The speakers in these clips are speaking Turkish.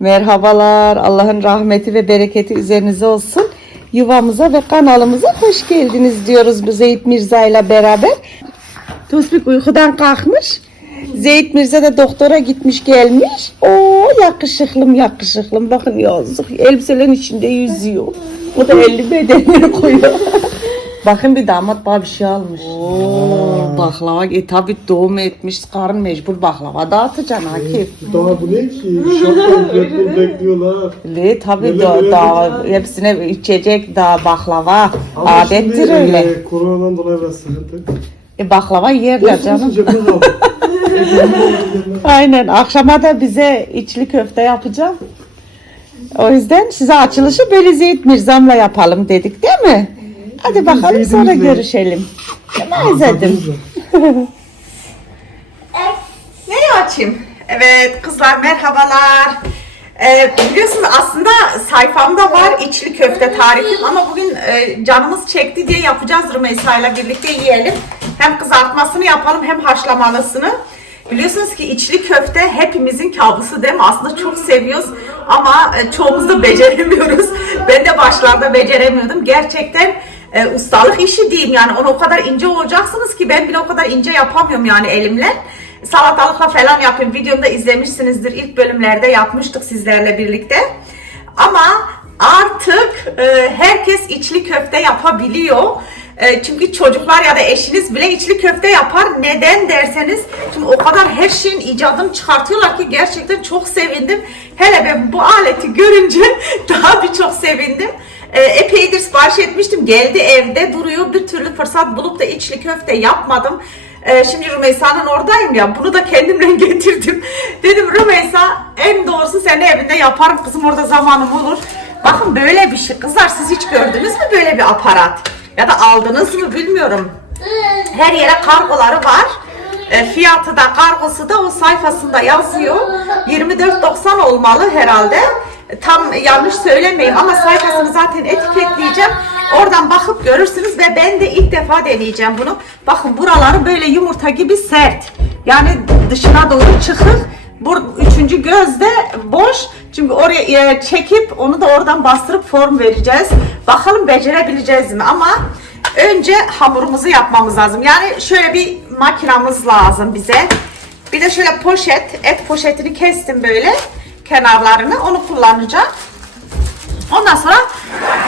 Merhabalar. Allah'ın rahmeti ve bereketi üzerinize olsun. Yuvamıza ve kanalımıza hoş geldiniz diyoruz bu Zeyt Mirza ile beraber. Tosbik uykudan kalkmış. Zeyt Mirza da doktora gitmiş gelmiş. Oo yakışıklım yakışıklım. Bakın yazık. Elbiselerin içinde yüzüyor. O da 50 bedenleri koyuyor. Bakın bir damat bana bir şey almış. Oo, baklava. E tabi doğum etmiş. Karın mecbur baklava dağıtacaksın Akif. Daha bu ne ki? Şapka ücretleri bekliyorlar. Le tabi da, da, hepsine içecek da baklava. Ama Adettir şimdi, öyle. E, koronadan dolayı biraz sıkıntı. E, baklava yerler canım. Aynen. Akşama da bize içli köfte yapacağım. O yüzden size açılışı böyle Zeyt Mirzam'la yapalım dedik değil mi? Hadi bakalım sonra görüşelim. Nazedim. Neyi açayım? Evet kızlar merhabalar. Ee, biliyorsunuz aslında sayfamda var içli köfte tarifim ama bugün e, canımız çekti diye yapacağız Rümeysa ile birlikte yiyelim. Hem kızartmasını yapalım hem haşlamalısını. Biliyorsunuz ki içli köfte hepimizin kabusu değil mi? Aslında çok seviyoruz ama e, çoğumuz da beceremiyoruz. Ben de başlarda beceremiyordum. Gerçekten e, ustalık işi diyeyim yani onu o kadar ince olacaksınız ki ben bile o kadar ince yapamıyorum yani elimle salatalıkla falan yapıyorum. Videomda izlemişsinizdir. İlk bölümlerde yapmıştık sizlerle birlikte. Ama artık e, herkes içli köfte yapabiliyor. E, çünkü çocuklar ya da eşiniz bile içli köfte yapar. Neden derseniz şimdi o kadar her şeyin icadını çıkartıyorlar ki gerçekten çok sevindim. Hele ben bu aleti görünce daha bir çok sevindim. E, epeydir sipariş etmiştim. Geldi evde duruyor. Bir türlü fırsat bulup da içli köfte yapmadım. Ee, şimdi Rümeysa'nın oradayım ya bunu da kendimle getirdim. Dedim Rümeysa en doğrusu seni evinde yaparım kızım orada zamanım olur. Bakın böyle bir şey kızlar siz hiç gördünüz mü böyle bir aparat? Ya da aldınız mı bilmiyorum. Her yere kargoları var. E, fiyatı da kargosu da o sayfasında yazıyor. 24.90 olmalı herhalde. Tam yanlış söylemeyeyim ama sayfasını zaten etiketleyeceğim. Oradan bakıp görürsünüz ve ben de ilk defa deneyeceğim bunu. Bakın buraları böyle yumurta gibi sert. Yani dışına doğru çıkık. Bu üçüncü göz de boş. Çünkü oraya e, çekip onu da oradan bastırıp form vereceğiz. Bakalım becerebileceğiz mi? Ama önce hamurumuzu yapmamız lazım. Yani şöyle bir makinamız lazım bize. Bir de şöyle poşet, et poşetini kestim böyle kenarlarını. Onu kullanacağım. Ondan sonra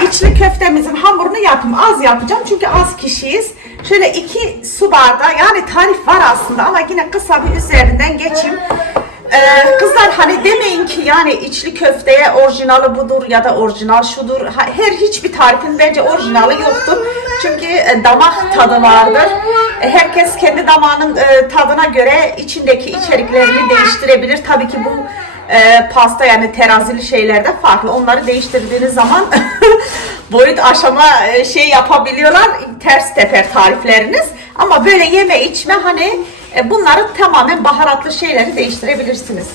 içli köftemizin hamurunu yapayım. Az yapacağım çünkü az kişiyiz. Şöyle iki su bardağı yani tarif var aslında ama yine kısa bir üzerinden geçeyim. Ee, kızlar hani demeyin ki yani içli köfteye orijinali budur ya da orijinal şudur. Her hiçbir tarifin bence orijinali yoktur. Çünkü e, damak tadı vardır. E, Herkes kendi damağının e, tadına göre içindeki içeriklerini değiştirebilir. Tabii ki bu e, pasta yani terazili şeylerde farklı. Onları değiştirdiğiniz zaman boyut aşama e, şey yapabiliyorlar. Ters teper tarifleriniz. Ama böyle yeme içme hani e, bunları tamamen baharatlı şeyleri değiştirebilirsiniz.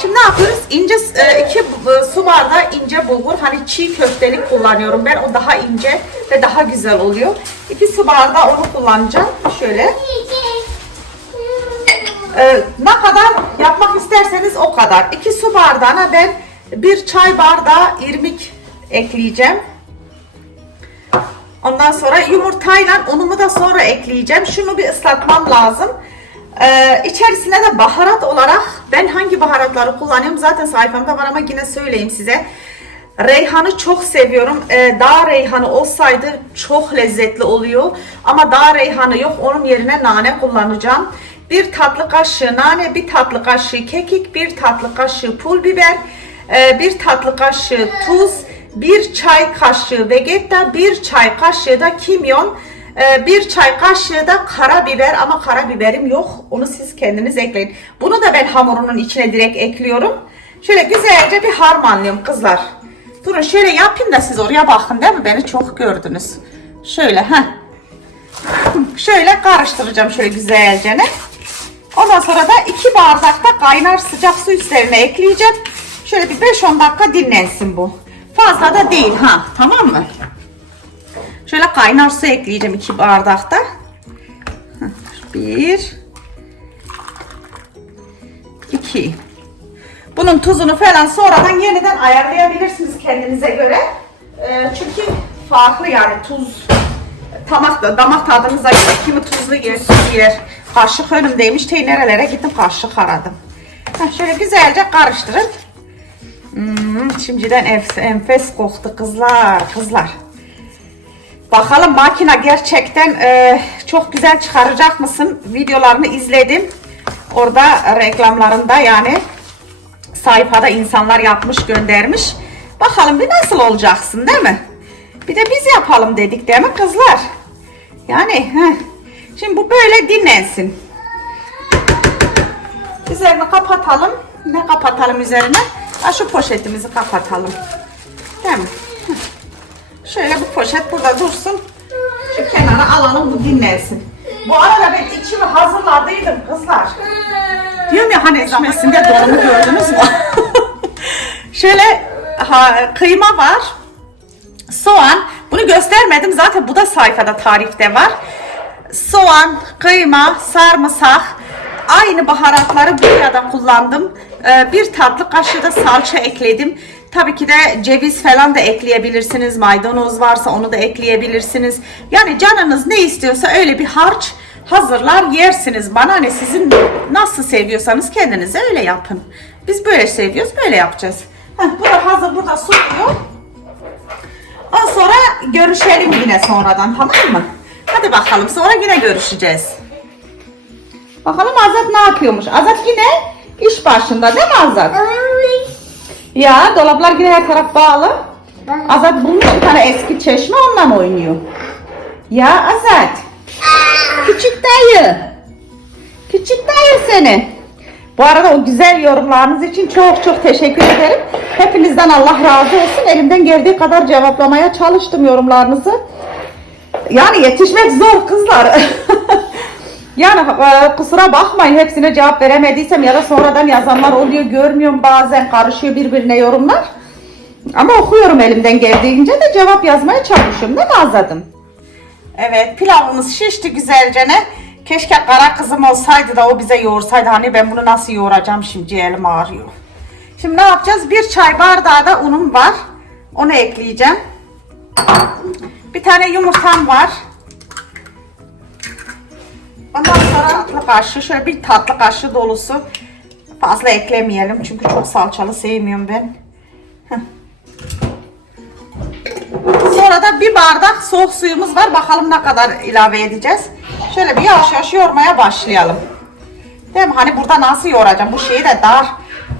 Şimdi ne yapıyoruz? İnce e, iki e, su bardağı ince bulgur. Hani çiğ köftelik kullanıyorum ben. O daha ince ve daha güzel oluyor. İki su bardağı onu kullanacağım. Şöyle. Ee, ne kadar yapmak isterseniz o kadar. 2 su bardağına ben bir çay bardağı irmik ekleyeceğim. Ondan sonra yumurtayla unumu da sonra ekleyeceğim. Şunu bir ıslatmam lazım. Ee, içerisine de baharat olarak ben hangi baharatları kullanıyorum zaten sayfamda var ama yine söyleyeyim size. Reyhanı çok seviyorum. Ee, dağ reyhanı olsaydı çok lezzetli oluyor. Ama dağ reyhanı yok. Onun yerine nane kullanacağım. Bir tatlı kaşığı nane, bir tatlı kaşığı kekik, bir tatlı kaşığı pul biber, e, bir tatlı kaşığı tuz, bir çay kaşığı vegetta, bir çay kaşığı da kimyon, e, bir çay kaşığı da karabiber ama karabiberim yok. Onu siz kendiniz ekleyin. Bunu da ben hamurunun içine direkt ekliyorum. Şöyle güzelce bir harmanlıyorum kızlar. Durun şöyle yapayım da siz oraya bakın değil mi? Beni çok gördünüz. Şöyle ha. Şöyle karıştıracağım şöyle güzelce. ne? Ondan sonra da iki bardak da kaynar sıcak su üzerine ekleyeceğim. Şöyle bir 5-10 dakika dinlensin bu. Fazla da değil ha tamam mı? Şöyle kaynar su ekleyeceğim iki bardakta. Bir. iki. Bunun tuzunu falan sonradan yeniden ayarlayabilirsiniz kendinize göre. Ee, çünkü farklı yani tuz tamak damak tadınıza göre kimi tuzlu yer, süt yer. Kaşık önümdeymiş. Tey nerelere gittim kaşık aradım. Şöyle güzelce karıştırın. Hmm, şimdiden enf- enfes koktu kızlar, kızlar. Bakalım makine gerçekten e, çok güzel çıkaracak mısın? Videolarını izledim. Orada reklamlarında yani sayfada insanlar yapmış göndermiş. Bakalım bir nasıl olacaksın değil mi? Bir de biz yapalım dedik değil mi kızlar? Yani heh. Şimdi bu böyle dinlensin. Üzerini kapatalım. Ne kapatalım üzerine? Ha, şu poşetimizi kapatalım. Değil mi? Şöyle bu poşet burada dursun. Şu kenara alalım bu dinlensin. Bu arada ben içimi hazırladıydım kızlar. Diyorum ya hani içmesinde donumu gördünüz mü? Şöyle ha, kıyma var. Soğan. Bunu göstermedim. Zaten bu da sayfada tarifte var. Soğan, kıyma, sarımsak. Aynı baharatları buraya da kullandım. Ee, bir tatlı kaşığı da salça ekledim. Tabii ki de ceviz falan da ekleyebilirsiniz. Maydanoz varsa onu da ekleyebilirsiniz. Yani canınız ne istiyorsa öyle bir harç hazırlar yersiniz. Bana ne sizin nasıl seviyorsanız kendinize öyle yapın. Biz böyle seviyoruz böyle yapacağız. Heh, bu da hazır burada sunuyor. Ondan sonra görüşelim yine sonradan tamam mı? Hadi bakalım sonra yine görüşeceğiz. Bakalım Azat ne yapıyormuş? Azat yine iş başında değil mi Azat? Ya dolaplar yine her taraf bağlı. Azat bulmuş bir tane eski çeşme ondan oynuyor. Ya Azat. Küçük dayı. Küçük dayı seni. Bu arada o güzel yorumlarınız için çok çok teşekkür ederim. Hepinizden Allah razı olsun. Elimden geldiği kadar cevaplamaya çalıştım yorumlarınızı. Yani yetişmek zor kızlar. yani e, kusura bakmayın hepsine cevap veremediysem ya da sonradan yazanlar oluyor görmüyorum bazen karışıyor birbirine yorumlar. Ama okuyorum elimden geldiğince de cevap yazmaya çalışıyorum mi Azad'ım? Evet pilavımız şişti güzelce ne? Keşke kara kızım olsaydı da o bize yoğursaydı. Hani ben bunu nasıl yoğuracağım şimdi elim ağrıyor. Şimdi ne yapacağız? Bir çay bardağı da unum var. Onu ekleyeceğim. Bir tane yumurtam var. Ondan sonra tatlı kaşığı, şöyle bir tatlı kaşığı dolusu. Fazla eklemeyelim çünkü çok salçalı sevmiyorum ben. Sonra da bir bardak soğuk suyumuz var. Bakalım ne kadar ilave edeceğiz. Şöyle bir yavaş yavaş yoğurmaya başlayalım. Değil mi? Hani burada nasıl yoğuracağım? Bu şeyi de dar.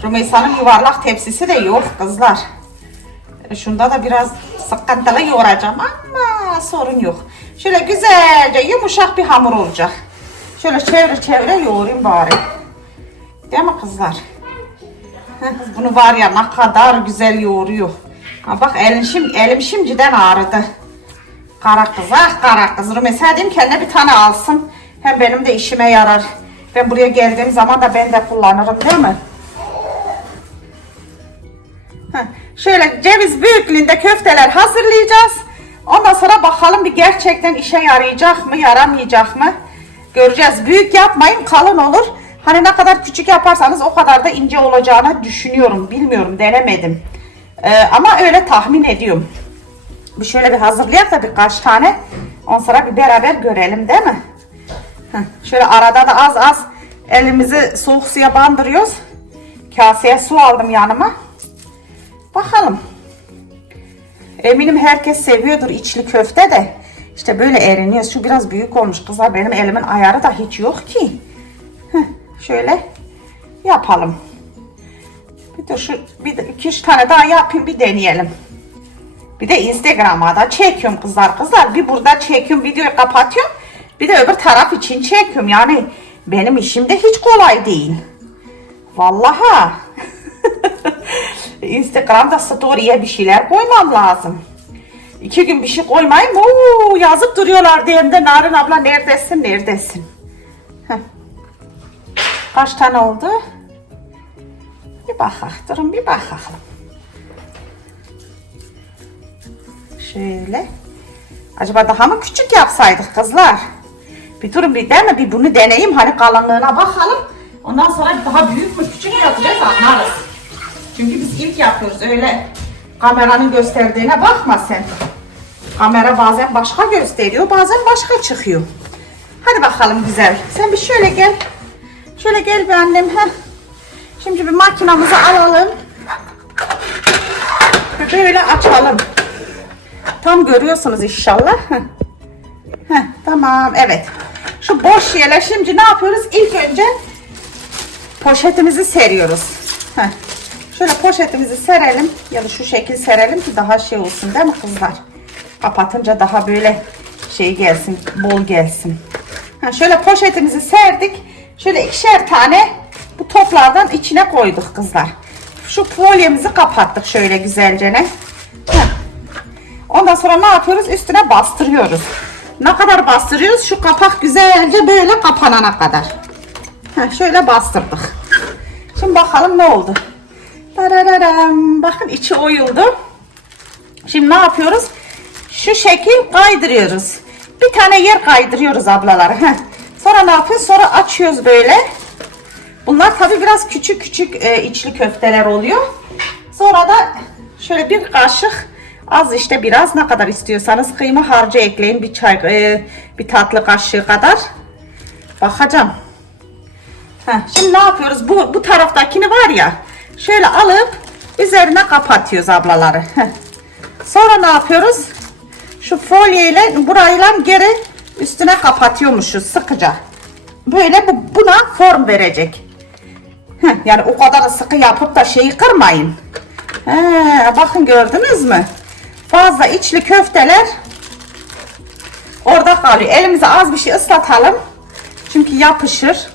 Rümeysa'nın yuvarlak tepsisi de yok kızlar. Şunda da biraz sıkıntılı yoğuracağım ama sorun yok. Şöyle güzelce yumuşak bir hamur olacak. Şöyle çevre çevre yoğurayım bari. Değil mi kızlar? Bunu var ya ne kadar güzel yoğuruyor. Ha bak elim, şimdi, elim şimdiden ağrıdı. Kara kız ah kara kız. Mesela dedim kendine bir tane alsın. Hem benim de işime yarar. Ben buraya geldiğim zaman da ben de kullanırım değil mi? Heh, Şöyle ceviz büyüklüğünde köfteler hazırlayacağız. Ondan sonra bakalım bir gerçekten işe yarayacak mı, yaramayacak mı? Göreceğiz. Büyük yapmayın, kalın olur. Hani ne kadar küçük yaparsanız o kadar da ince olacağını düşünüyorum. Bilmiyorum, denemedim. Ee, ama öyle tahmin ediyorum. Bir şöyle bir hazırlayak da birkaç tane. Ondan sonra bir beraber görelim değil mi? Heh, şöyle arada da az az elimizi soğuk suya bandırıyoruz. Kaseye su aldım yanıma. Bakalım. Eminim herkes seviyordur içli köfte de. İşte böyle eriniyor. Şu biraz büyük olmuş kızlar. Benim elimin ayarı da hiç yok ki. Heh, şöyle yapalım. Bir de şu bir de iki üç tane daha yapayım bir deneyelim. Bir de Instagram'a da çekiyorum kızlar kızlar. Bir burada çekiyorum videoyu kapatıyorum. Bir de öbür taraf için çekiyorum. Yani benim işim de hiç kolay değil. Vallahi. Instagram'da story'e bir şeyler koymam lazım. İki gün bir şey koymayayım. Oo, yazıp duruyorlar DM'de Narin abla neredesin neredesin. Heh. Kaç tane oldu? Bir bakalım. Durun bir bakalım. Şöyle. Acaba daha mı küçük yapsaydık kızlar? Bir durun bir mi? Bir bunu deneyeyim. Hani kalınlığına bakalım. Ondan sonra daha büyük mü küçük mü yapacağız anlarız. Çünkü biz ilk yapıyoruz öyle kameranın gösterdiğine bakma sen. Kamera bazen başka gösteriyor bazen başka çıkıyor. Hadi bakalım güzel. Sen bir şöyle gel. Şöyle gel bir annem. Heh. Şimdi bir makinamızı alalım. Böyle açalım. Tam görüyorsunuz inşallah. Heh, tamam evet. Şu boş yerler şimdi ne yapıyoruz? İlk önce poşetimizi seriyoruz. Heh. Şöyle poşetimizi serelim. Ya da şu şekil serelim ki daha şey olsun değil mi kızlar? Kapatınca daha böyle şey gelsin, bol gelsin. Ha, şöyle poşetimizi serdik. Şöyle ikişer tane bu toplardan içine koyduk kızlar. Şu folyemizi kapattık şöyle güzelce ne. Ondan sonra ne yapıyoruz? Üstüne bastırıyoruz. Ne kadar bastırıyoruz? Şu kapak güzelce böyle kapanana kadar. Heh, şöyle bastırdık. Şimdi bakalım ne oldu. Bakın içi oyuldu. Şimdi ne yapıyoruz? Şu şekil kaydırıyoruz. Bir tane yer kaydırıyoruz ablalar. Sonra ne yapıyoruz? Sonra açıyoruz böyle. Bunlar tabi biraz küçük küçük e, içli köfteler oluyor. Sonra da şöyle bir kaşık az işte biraz ne kadar istiyorsanız kıyma harcı ekleyin. Bir çay e, bir tatlı kaşığı kadar. Bakacağım. Heh, şimdi ne yapıyoruz? Bu, bu taraftakini var ya şöyle alıp üzerine kapatıyoruz ablaları. Sonra ne yapıyoruz? Şu folyeyle burayla geri üstüne kapatıyormuşuz sıkıca. Böyle bu, buna form verecek. Yani o kadar sıkı yapıp da şeyi kırmayın. He, bakın gördünüz mü? Fazla içli köfteler orada kalıyor. Elimize az bir şey ıslatalım. Çünkü yapışır.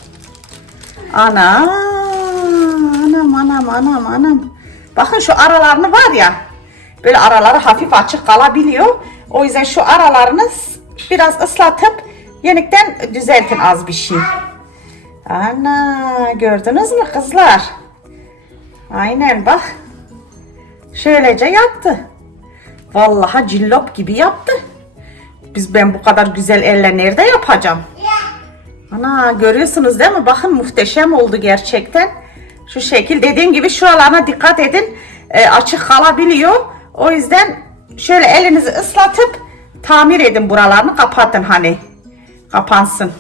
Ana, anam anam anam. Bakın şu aralarını var ya. Böyle araları hafif açık kalabiliyor. O yüzden şu aralarını biraz ıslatıp yenikten düzeltin az bir şey. Ana gördünüz mü kızlar? Aynen bak. Şöylece yaptı. Vallahi cillop gibi yaptı. Biz ben bu kadar güzel elle nerede yapacağım? Ana görüyorsunuz değil mi? Bakın muhteşem oldu gerçekten. Şu şekil dediğim gibi şuralarına dikkat edin. Ee, açık kalabiliyor. O yüzden şöyle elinizi ıslatıp tamir edin buralarını kapatın hani. Kapansın.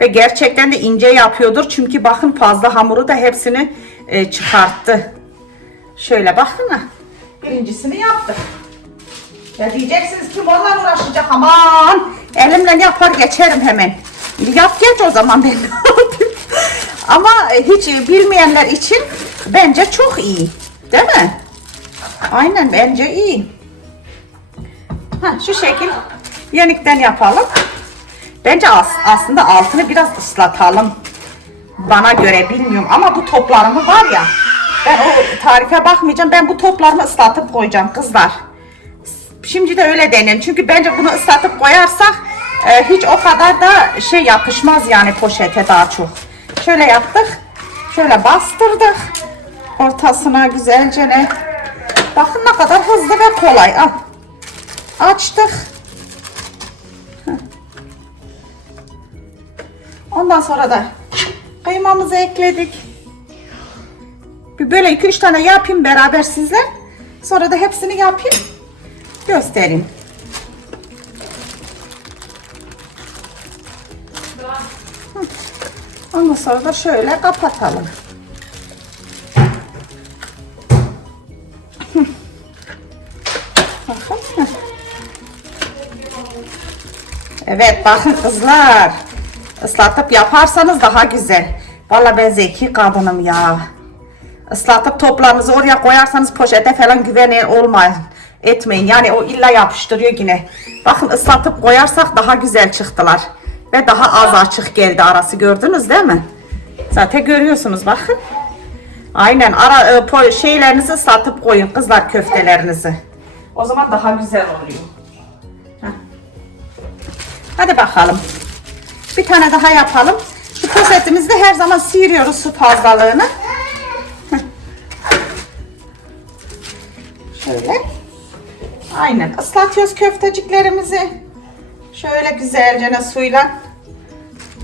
Ve gerçekten de ince yapıyordur. Çünkü bakın fazla hamuru da hepsini e, çıkarttı. Şöyle bakın. Birincisini yaptık. Ya diyeceksiniz ki onunla uğraşacak aman. Elimle yapar geçerim hemen. Yap geç o zaman ben. Ama hiç bilmeyenler için bence çok iyi. Değil mi? Aynen bence iyi. Ha, şu şekil yenikten yapalım. Bence as aslında altını biraz ıslatalım. Bana göre bilmiyorum ama bu toplarımı var ya ben o tarife bakmayacağım. Ben bu toplarımı ıslatıp koyacağım kızlar. Şimdi de öyle denelim. Çünkü bence bunu ıslatıp koyarsak e, hiç o kadar da şey yapışmaz yani poşete daha çok. Şöyle yaptık. Şöyle bastırdık. Ortasına güzelce ne. Bakın ne kadar hızlı ve kolay. Al. Açtık. Ondan sonra da kıymamızı ekledik. Bir böyle 2-3 tane yapayım beraber sizle. Sonra da hepsini yapayım göstereyim. Ondan sonra da şöyle kapatalım. Evet bakın kızlar. Islatıp yaparsanız daha güzel. Vallahi ben zeki kadınım ya. Islatıp toplarınızı oraya koyarsanız poşete falan güvenen olmayın. Etmeyin. Yani o illa yapıştırıyor yine. Bakın ıslatıp koyarsak daha güzel çıktılar. Ve daha az açık geldi arası gördünüz değil mi? Zaten görüyorsunuz bakın. Aynen ara e, şeylerinizi ıslatıp koyun kızlar köftelerinizi. O zaman daha güzel oluyor. Hadi bakalım. Bir tane daha yapalım. Şu poşetimizde her zaman sıyırıyoruz su fazlalığını. Şöyle. Aynen ıslatıyoruz köfteciklerimizi. Şöyle güzelce suyla.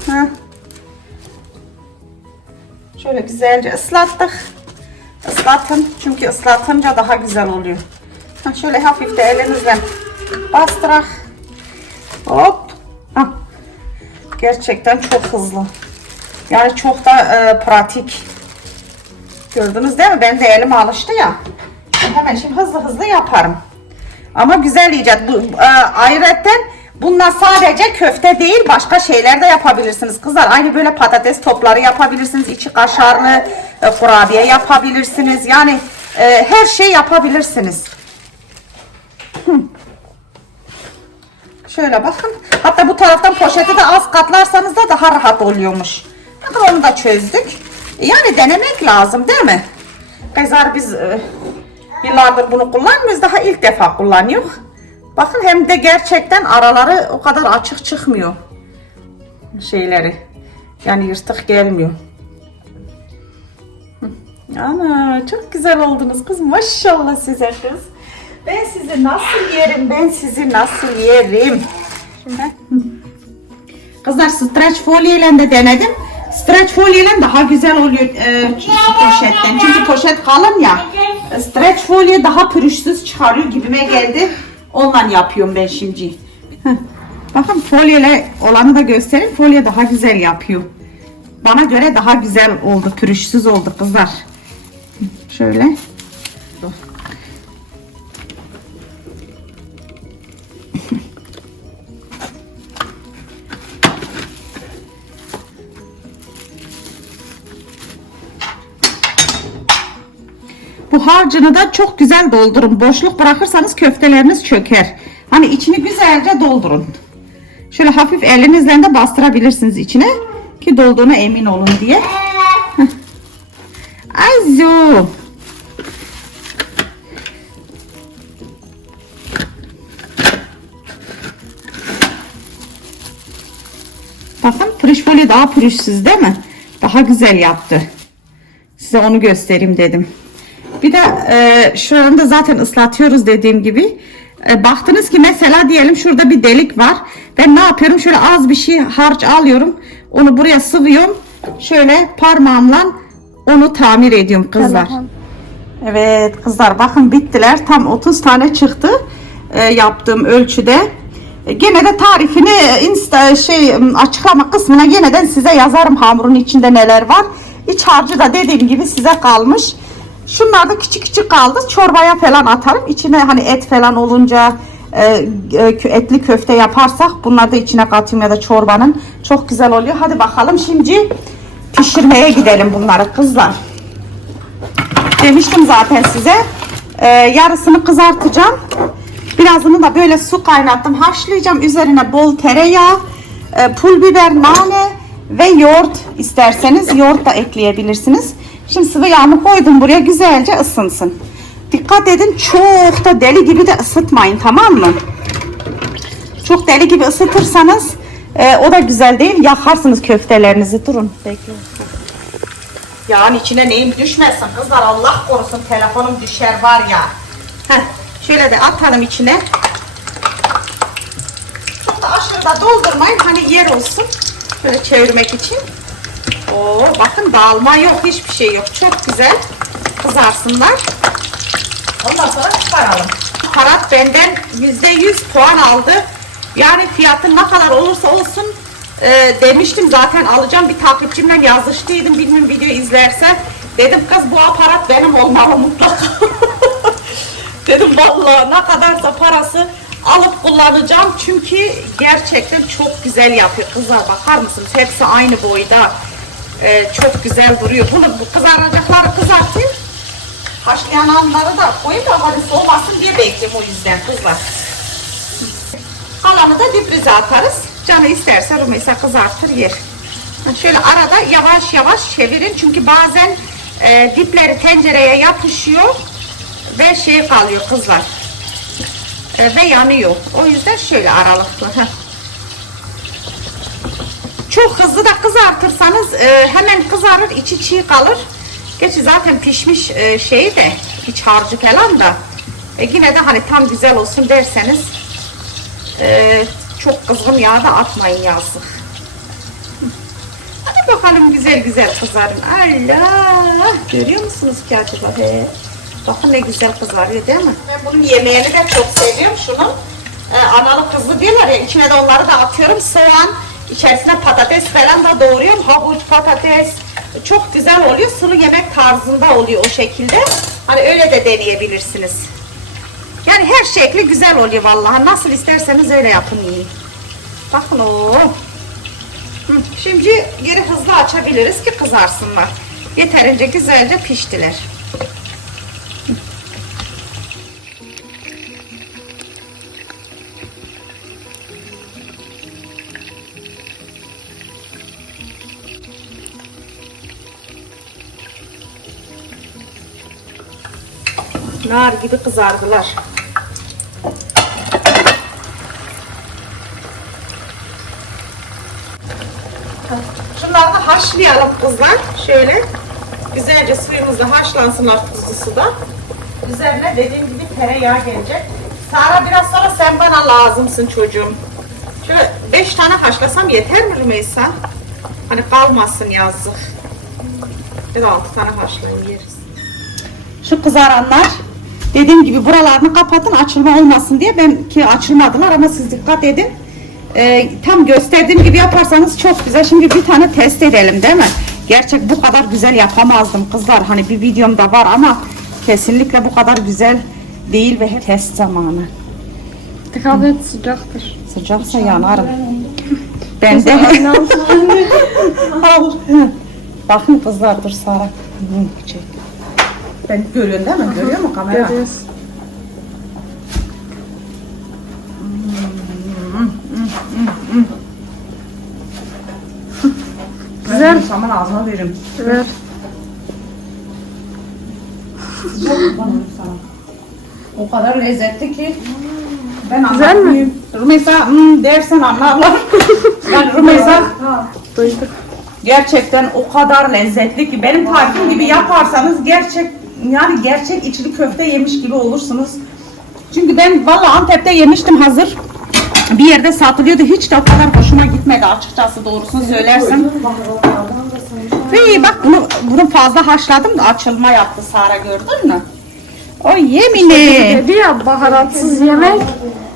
Hı. Şöyle güzelce ıslattık. Islat ıslatın. Çünkü ıslatınca daha güzel oluyor. Ha, şöyle hafif de elinizle bastırak. Hop. Ha. Gerçekten çok hızlı. Yani çok da e, pratik. Gördünüz değil mi? Ben de elim alıştı ya. Hemen şimdi hızlı hızlı yaparım. Ama güzel icat. Bu, e, ayrıca bununla sadece köfte değil başka şeyler de yapabilirsiniz. Kızlar aynı böyle patates topları yapabilirsiniz. içi kaşarlı e, kurabiye yapabilirsiniz. Yani e, her şey yapabilirsiniz. Şöyle bakın. Hatta bu taraftan poşeti de az katlarsanız da daha rahat oluyormuş. Bakın onu da çözdük. Yani denemek lazım değil mi? Kızlar biz e, yıllardır bunu kullanmıyoruz. Daha ilk defa kullanıyor. Bakın hem de gerçekten araları o kadar açık çıkmıyor. Şeyleri. Yani yırtık gelmiyor. Ana çok güzel oldunuz kız. Maşallah size kız. Ben sizi nasıl yerim? Ben sizi nasıl yerim? Kızlar stretch folyo ile de denedim. Stretch folyo ile daha güzel oluyor e, poşetten. Çünkü poşet kalın ya. Stretch folyo daha pürüzsüz çıkarıyor gibime geldi. Ondan yapıyorum ben şimdi. Bakın folyo ile olanı da göstereyim. Folyo daha güzel yapıyor. Bana göre daha güzel oldu. Pürüzsüz oldu kızlar. Şöyle. Harcını da çok güzel doldurun. Boşluk bırakırsanız köfteleriniz çöker. Hani içini güzelce doldurun. Şöyle hafif elinizle de bastırabilirsiniz içine. Ki dolduğuna emin olun diye. Heh. Azu. Bakın pürüş folyo daha pürüşsüz değil mi? Daha güzel yaptı. Size onu göstereyim dedim. Bir de e, şuranı da zaten ıslatıyoruz dediğim gibi. E, baktınız ki mesela diyelim şurada bir delik var. Ben ne yapıyorum? Şöyle az bir şey harç alıyorum. Onu buraya sıvıyorum. Şöyle parmağımla onu tamir ediyorum kızlar. Evet kızlar bakın bittiler. Tam 30 tane çıktı e, yaptığım ölçüde. E, Gene de tarifini e, insta şey açıklama kısmına yeniden size yazarım hamurun içinde neler var. İç harcı da dediğim gibi size kalmış. Şunlar da küçük küçük kaldı. Çorbaya falan atarım. İçine hani et falan olunca e, e, etli köfte yaparsak bunları da içine katıyorum ya da çorbanın. Çok güzel oluyor. Hadi bakalım şimdi pişirmeye gidelim bunları kızlar. Demiştim zaten size. Ee, yarısını kızartacağım. Birazını da böyle su kaynattım. Haşlayacağım. Üzerine bol tereyağı, e, pul biber, nane ve yoğurt isterseniz yoğurt da ekleyebilirsiniz. Şimdi sıvı yağımı koydum buraya güzelce ısınsın. Dikkat edin çok da deli gibi de ısıtmayın tamam mı? Çok deli gibi ısıtırsanız e, o da güzel değil. Yakarsınız köftelerinizi. Durun. Bekleyin. Yağın içine neyim düşmesin kızlar Allah korusun telefonum düşer var ya. Heh, şöyle de atalım içine. Çok da aşırı da doldurmayın hani yer olsun. Şöyle çevirmek için. Oo, bakın dağılma yok hiçbir şey yok. Çok güzel kızarsınlar. Ondan sonra çıkaralım. Parat benden %100 puan aldı. Yani fiyatı ne kadar olursa olsun e, demiştim zaten alacağım. Bir takipçimle yazıştıydım. Bilmiyorum video izlerse. Dedim kız bu aparat benim olmalı mutlaka. Dedim vallahi ne kadarsa parası alıp kullanacağım. Çünkü gerçekten çok güzel yapıyor. Kızlar bakar mısınız? Hepsi aynı boyda. E, çok güzel duruyor. Bunu bu kızaracakları kızartayım. Haşlayanları da koyayım da hadi soğumasın diye bekleyeyim o yüzden kızlar. Kalanı da dibриze atarız. Canı isterse Rumeysa kızartır yer. Şöyle arada yavaş yavaş çevirin. Çünkü bazen e, dipleri tencereye yapışıyor ve şey kalıyor kızlar. E, ve yanıyor. O yüzden şöyle aralıklı. heh. Çok hızlı da kızartırsanız e, hemen kızarır, içi çiğ kalır. Gerçi zaten pişmiş e, şeyi de iç harcı falan da e, yine de hani tam güzel olsun derseniz e, çok kızgın yağ da atmayın yazık. Hadi bakalım güzel güzel kızarın. Allah! Görüyor musunuz ki acaba? He. Bakın ne güzel kızarıyor değil mi? Ben bunun yemeğini de çok seviyorum. Şunun e, analı kızlı diyorlar ya içine de onları da atıyorum. Soğan, içerisine patates falan da doğruyorum. Havuç, patates. Çok güzel oluyor. Sulu yemek tarzında oluyor o şekilde. Hani öyle de deneyebilirsiniz. Yani her şekli güzel oluyor vallahi. Nasıl isterseniz öyle yapın yiyin. Bakın o. Şimdi geri hızlı açabiliriz ki kızarsınlar. Yeterince güzelce piştiler. Nar gibi kızardılar. Şunları da haşlayalım kızlar. Şöyle güzelce suyumuzda haşlansınlar tuzlu suda. Üzerine dediğim gibi tereyağı gelecek. Sara biraz sonra sen bana lazımsın çocuğum. Şöyle 5 tane haşlasam yeter mi Rümeysa? Hani kalmasın yazık. Bir 6 tane haşlayın yeriz. Şu kızaranlar dediğim gibi buralarını kapatın açılma olmasın diye ben ki açılmadılar ama siz dikkat edin. Ee, tam gösterdiğim gibi yaparsanız çok güzel. Şimdi bir tane test edelim değil mi? Gerçek bu kadar güzel yapamazdım kızlar. Hani bir videomda var ama kesinlikle bu kadar güzel değil ve test zamanı. Dikkat et sıcaktır. Sıcaksa yanarım. Ben de. Bakın kızlar dur Sara. Çek. Ben görüyorsun değil mi? Görüyor mu kamera? Görüyoruz. Güzel. Saman ağzına veririm. Ver. O kadar lezzetli ki. Ben anlatmayayım. Rümeysa hmm, dersen anlarlar. ben Rümeysa Duyduk. gerçekten o kadar lezzetli ki benim tarifim gibi yaparsanız gerçek yani gerçek içli köfte yemiş gibi olursunuz. Çünkü ben valla Antep'te yemiştim hazır. Bir yerde satılıyordu. Hiç de o kadar hoşuma gitmedi açıkçası doğrusunu söylersem. Ve bak bunu bunu fazla haşladım da açılma yaptı Sara gördün mü? O yemini. Dedi ya baharatsız yemek.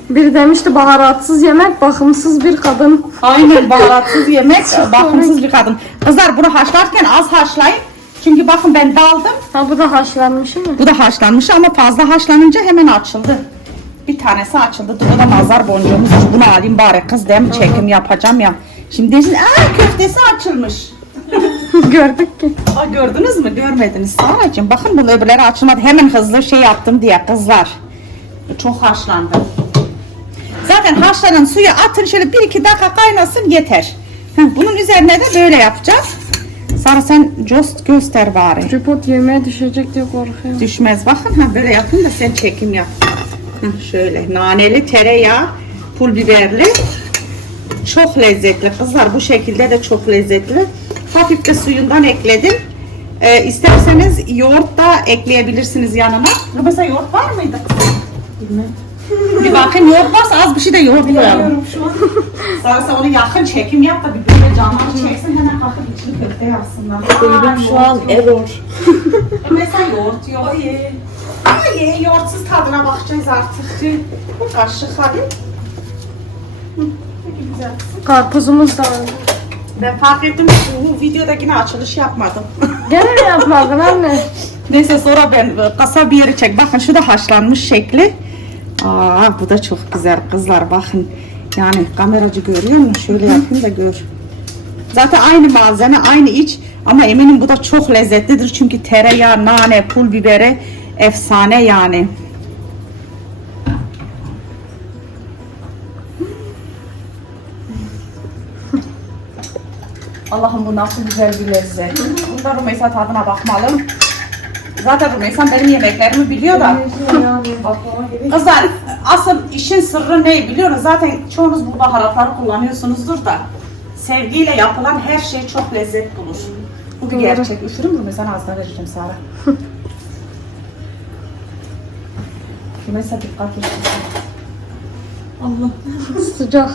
Biri demişti baharatsız yemek bakımsız bir kadın. Aynen baharatsız yemek, bakımsız bir kadın. Kızlar bunu haşlarken az haşlayın. Çünkü bakın ben daldım. Ha bu da haşlanmış mı? Bu da haşlanmış ama fazla haşlanınca hemen açıldı. Bir tanesi açıldı. Dur da nazar boncuğumuz. Bunu alayım bari kız mi? Çekim yapacağım ya. Şimdi diyeceksin, aa köftesi açılmış. Gördük ki. Aa, gördünüz mü? Görmediniz Saracığım. Bakın bunu öbürleri açılmadı. Hemen hızlı şey yaptım diye kızlar. Çok haşlandı. Zaten haşlanan suyu atın şöyle bir iki dakika kaynasın yeter. Bunun üzerine de böyle yapacağız. Sara sen just göster bari. Tripod yemeğe düşecek diye korkuyorum. Düşmez. Bakın ha böyle yapın da sen çekim yap. Heh, şöyle naneli tereyağı, pul biberli. Çok lezzetli kızlar. Bu şekilde de çok lezzetli. Hafif de suyundan ekledim. Ee, isterseniz yoğurt da ekleyebilirsiniz yanına. Mesela yoğurt var mıydı? Bir bakın yoğurt varsa az bir şey de yoğurt koyalım. Sonra sen onu yakın çekim yap da bir böyle canları çeksin hemen kalkıp içini köfte yapsınlar. Duydum şu an error. Mesela yoğurt yok. Ay, ay yoğurtsuz tadına bakacağız artık. Bu kaşık hadi. Hı, Peki güzel. Karpuzumuz da var. Ben fark ettim ki bu videoda yine açılış yapmadım. Gene mi yapmadın anne? Neyse sonra ben e, kasa bir yeri çek. Bakın şu da haşlanmış şekli. Aa bu da çok güzel kızlar bakın. Yani kameracı görüyor musun? Şöyle yapayım da gör. Zaten aynı malzeme, aynı iç ama eminim bu da çok lezzetlidir çünkü tereyağı, nane, pul biberi efsane yani. Allah'ım bu nasıl güzel bir lezzet. Burada Rümeysa tadına bakmalım. Zaten Rümeysa benim yemeklerimi biliyor da. Kızlar asıl işin sırrı ne biliyor musunuz? Zaten çoğunuz bu baharatları kullanıyorsunuzdur da. Sevgiyle yapılan her şey çok lezzet bulur. Bu bir gerçek. Üşürüm Rümeysa ağzına vereceğim Sara. Rümeysa dikkat et. Allah. Sıcak.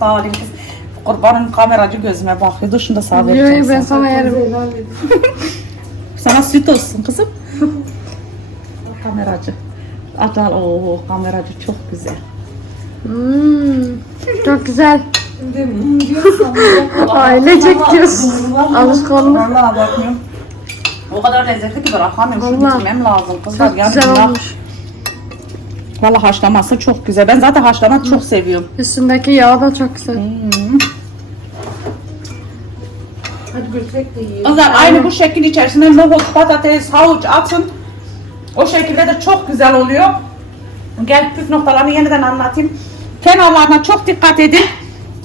Dağılayım kız. Kurbanın kameracı gözüme bakıyor. Dur şunu da sağ Yok vereceğim ben sana. sana yerim. Sana süt olsun kızım. kameracı. Adal o kameracı çok güzel. Hmm, çok güzel. Ailecek diyorsun. Alışkanlık. Vallahi abartmıyorum. O kadar lezzetli ki bırakamıyorum. Şunu Vallahi. bitirmem lazım kızlar. Çok Yani güzel billah- olmuş. Vallahi haşlaması çok güzel. Ben zaten haşlama çok seviyorum. Üstündeki yağ da çok güzel. Hadi Gültek de yiyin. Kızlar aynı bu şekil içerisine nohut, patates, havuç atın. O şekilde de çok güzel oluyor. Gel püf noktalarını yeniden anlatayım. Kenarlarına çok dikkat edin.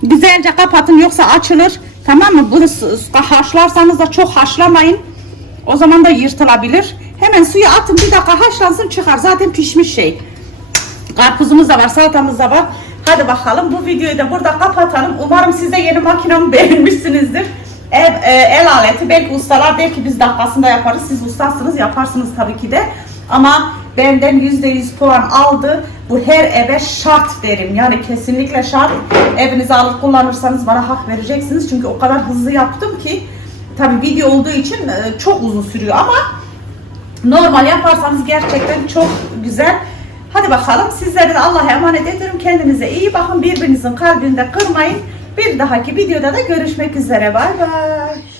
Güzelce kapatın yoksa açılır. Tamam mı? Bunu haşlarsanız da çok haşlamayın. O zaman da yırtılabilir. Hemen suya atın bir dakika haşlansın çıkar. Zaten pişmiş şey. Karpuzumuz da var, salatamız da var. Hadi bakalım bu videoyu da burada kapatalım. Umarım siz de yeni makinamı beğenmişsinizdir. El, e, el aleti belki ustalar der ki biz dakikasında yaparız. Siz ustasınız yaparsınız tabii ki de. Ama benden %100 puan aldı. Bu her eve şart derim. Yani kesinlikle şart. Evinize alıp kullanırsanız bana hak vereceksiniz. Çünkü o kadar hızlı yaptım ki tabii video olduğu için e, çok uzun sürüyor ama normal yaparsanız gerçekten çok güzel. Hadi bakalım sizleri de Allah'a emanet ediyorum. Kendinize iyi bakın. Birbirinizin kalbinde kırmayın. Bir dahaki videoda da görüşmek üzere. Bay bay.